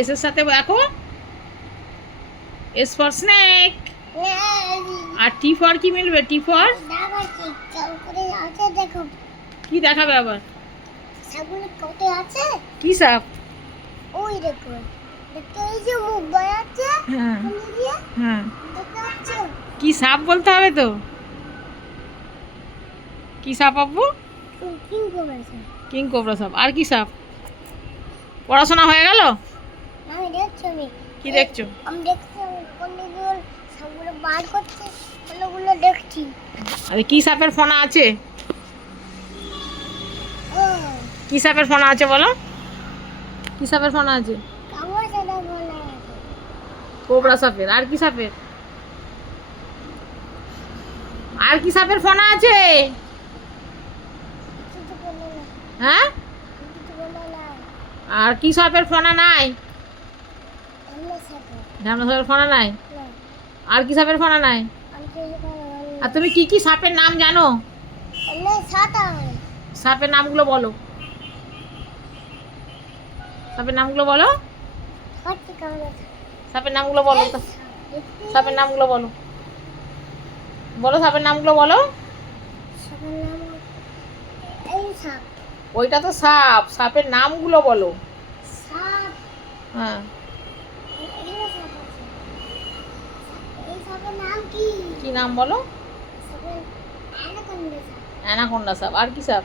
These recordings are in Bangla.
এসের সাথে দেখো এস ফর স্নেক। আর টি ফর কি মিলবে? টি ফর কি দেখাবে আবার? কি সাপ? ওই দেখো, দেখো এই যে মুখ বানাচ্ছে। হ্যাঁ দিয়ে হ্যাঁ, দেখতে পাচ্ছ? কি সাপ বলতে হবে তো। কি সাপ আব্বু? কিং করেছে। কিং কোবরা সাপ। আর কি সাপ? পড়াশোনা হয়ে গেল? আমি দেখছি আমি। কি দেখছো? আমি দেখছি কোনগুলো সবগুলো বার করছে, কোনগুলো দেখছি। আরে কি সাপের ফনা আছে? ও কি সাপের ফনা আছে বলো? কি সাপের ফনা আছে? কাগজ এটা বলা আছে। কোবরা সাপের। আর কি সাপের? আর কি সাপের ফনা আছে? কিছু বলে না, হ্যাঁ, কিছু বলে না। আর কি সাপের ফনা নাই? এমনি সাথে ঢামনা সাপের ফনা নাই। না, আর কি সাপের ফনা নাই? আমি কিছু বলে আর তুমি কি কি সাপের নাম জানো? এমনি সাথে হয়। সাপের নামগুলো বলো। সাপের নামগুলো বলো। হচ্ছে কাগজ। সাপের নামগুলো বলো তো। সাপের নামগুলো বলো। বলো সাপের নামগুলো বলো। সবার নাম এই সাপ। ওইটা তো সাপ, সাপের নামগুলো বলো। সাপ, হ্যাঁ, এখানে সাপ আছে। এই সাপের নাম কি? কি নাম বলো? সাপের অ্যানাকোন্ডা সাপ। অ্যানাকোন্ডা সাপ। আর কি সাপ?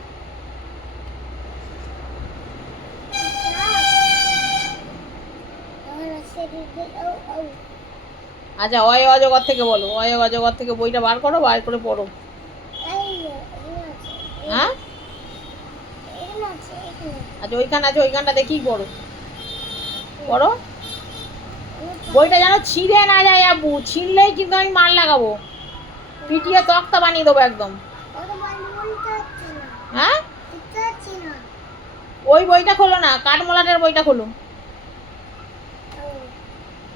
আচ্ছা, অয় অজগর থেকে বলো। অয় অজগর থেকে বইটা বার করো, বার করে পড়ো। হ্যাঁ, আচ্ছা ওইখানে আছে, ওইখানটা দেখি পড়ো। পড়ো। বইটা যেন ছিঁড়ে না যায় আব্বু, ছিঁড়লেই কিন্তু আমি মার লাগাবো, পিটিয়ে তক্তা বানিয়ে দেবো একদম। হ্যাঁ, ওই বইটা খোলো না, কাঠমোলাটের বইটা খোলো।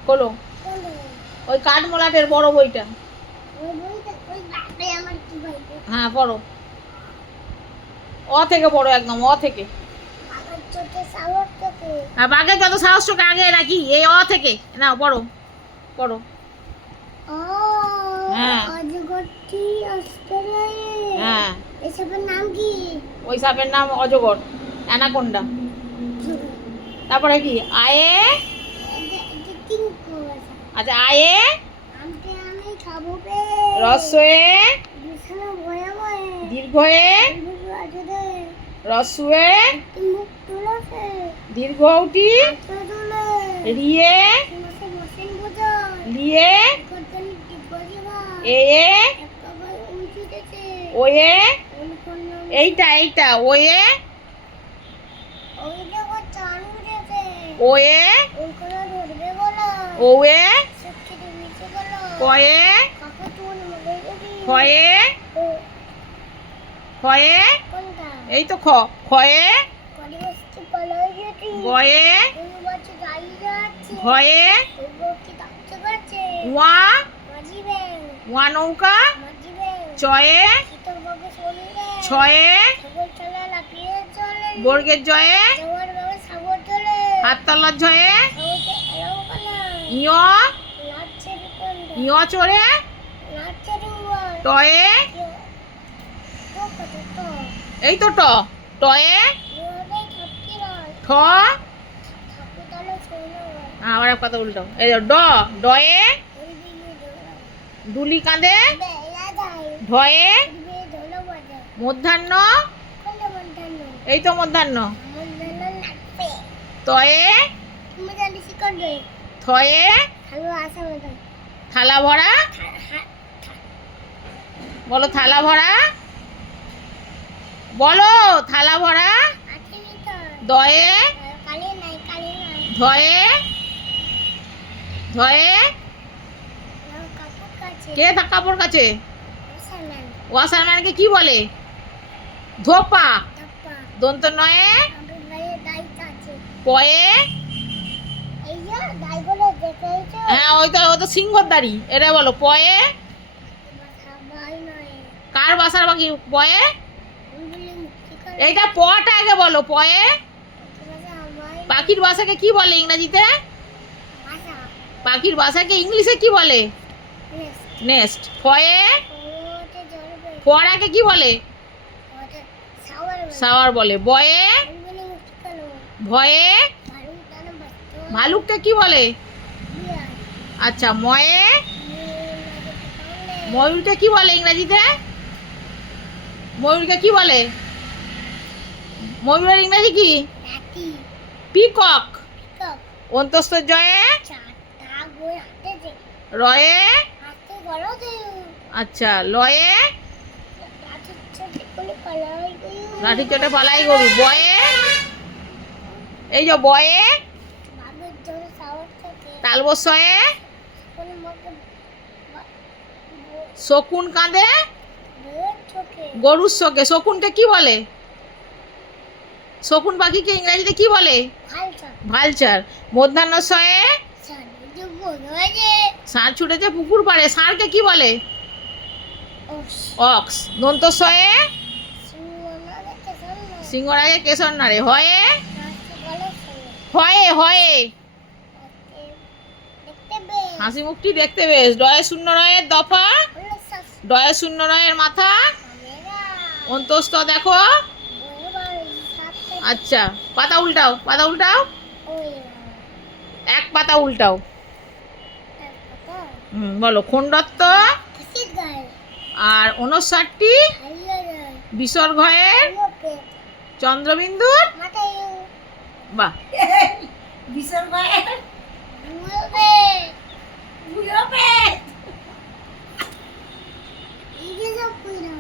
খোলো ওই কাঠমোলাটের বড় বইটা। হ্যাঁ পড়ো, অ থেকে পড়ো, একদম অ থেকে। হ্যাঁ, বাঘের যত সাহস চোখে আগে নাকি, এই অ থেকে নাও পড়ো, পড়ো। হ্যাঁ হ্যাঁ, এসবের নাম কি? ওই সাপের নাম অজগর, অ্যানাকোন্ডা। তারপরে কি? আয়ে। আচ্ছা, আয়ে আমি খাবো পে রস্যে বিছানা ভয়ে ভয়ে দীর্ঘয়ে রস্যে মুখ তুলেছে দীর্ঘটি হাতে তুলে রিয়ে বসে বসে বোঝায় লিয়ে গর্দানি টিপজি বা এ একটা ভাই উঠিতেছে ওয়ে। অনুপন্ন এইটা এইটা ওয়ে ওই দেখো চান উঠেছে ওয়ে ওই করে ধরবে বলো ওয়ে সত্যি নিচে বলো কয়ে কাকে তুল মরে গেছি খয়ে ও খয়ে। কোনটা এই তো খয়ে কড়ি বসতে পালাই গেছি গয়ে ওই বাচ্চা দাঁড়িয়ে যাচ্ছে ঘয়ে ওই বউকে ডাকতে পারছে ওয়া মাঝি ব্যাং ওয়া নৌকা মাঝি ব্যাং চয়ে শীতল বাবু শরীরে ছয়ে ছাগল চলে লাফিয়ে চলে বর্গের জয়ে জওয়ার বাবু সাগর চলে হাততলার জয়ে সাগরকে এলাও কালা ইয় লাচ্ছে বিপন্ড ইয় চড়ে লাচ্ছে রুয়া টয়ে। তো কত তো এই তো টয়ে রুয়াবে ঠকি রয় ঠ। ঠাকুর তালে সৈন্য আবার এক কথা উল্টো। এই ডয়ে ওই দিকে দৌড়া দুলি কাঁদে বেলা যায় ঢয়ে উঠবে দোলা বাজায় মধ্যাহ্ন। কোনটা মন্দান্ন এই তো মধ্যাহ্ন। মন্দান্ন লাগবে তয়ে তুমি জানি শিখবে থয়ে ভালো আসা মতো থালা ভরা। বলো থালা ভরা, বলো থালা ভরা। আঠেনি তো দয়ে কালি নাই ধয়ে ধয়ে কাপড় কাছে কে কাপড় কাছে? সামান ওয়াশারম্যানকে কি বলে? ধোপা। টাপা দন্ত নয়ে আমাদের গায়ে দাই আছে পয়ে। এই যে দাইগুলো দেখেছো হ্যাঁ ওই তো সিংহর দাড়ি। এটা বলো পয়ে। মাথা ভাই নয় কার বাসার বাকি পয়ে? বলে মুক্তি করে এইটা পটা আগে বলো, পয়ে। মাথা ভাই পাখির বাসাকে কি বলে ইংরেজিতে? বাসা পাখির বাসাকে ইংলিশে কি বলে? Nest nest. ফয়ে ওতে জলবে ফোয়ারাকে কি বলে? ওতে শাওয়ার শাওয়ার বলে। বয়ে বলে মুক্তি করো ভয়ে ভালো দানা বাচ্চা ভালুককে কি বলে? বিয়ার আচ্ছা ময়ে ময়ূর ময়ূরকে কি বলে ইংরেজিতে? ময়ূরকে কি বলে? ময়ূরের ইংরেজি কি? রাতি পিকক। কক অন্তস্থ জয়ে চারটা গোল হাতে যে রয়ে হাতে গড়ো দে আচ্ছা লয়ে লাঠি ছোটে করে পালাই লাঠি চটে পালাই গরু। বয়ে এই যে বয়ে বাবুর জন্য শাওয়ার থাকে তালবস্যয়ে কোনো মগে শকুন কাঁদে বউয়ের চোখে গরুর শোকে। শকুনকে কি বলে? শকুন পাখিকে ইংরেজিতে কি বলে? ভালসা ভালচার। মধ্যাহ্নশয়ে সানি যে বড় হয়েছে ষাঁড় ছুটেছে পুকুর পাড়ে। ষাঁড়কে কি বলে? ওস অক্স। দন্তস্বয়ে সিংহনা দেখে সামনে সিংহর আগে কেশর নাড়ে। হয়ে নাচতে গলে সামনে হয়ে হয়ে দেখতে বে হাসি মুখটি দেখতে বেশ। ডয়ে শূন্য রয়ের দফা হলো সাস ডয়ে শূন্য রয়ের মাথা মেরা অন্তস্থ দেখো। বড় বড় সাথে আচ্ছা পাতা উল্টাও পাতা উল্টাও ওই এক পাতা উল্টাও। কথা বলো খণ্ডত্ব কিসির গায়ে আর 59টি হাইয়া যায় বিসর্গয়ের লোকে চন্দ্রবিন্দুর মাথায় বাহ ঘুরবে ঘুরবে এই যে সব কইরা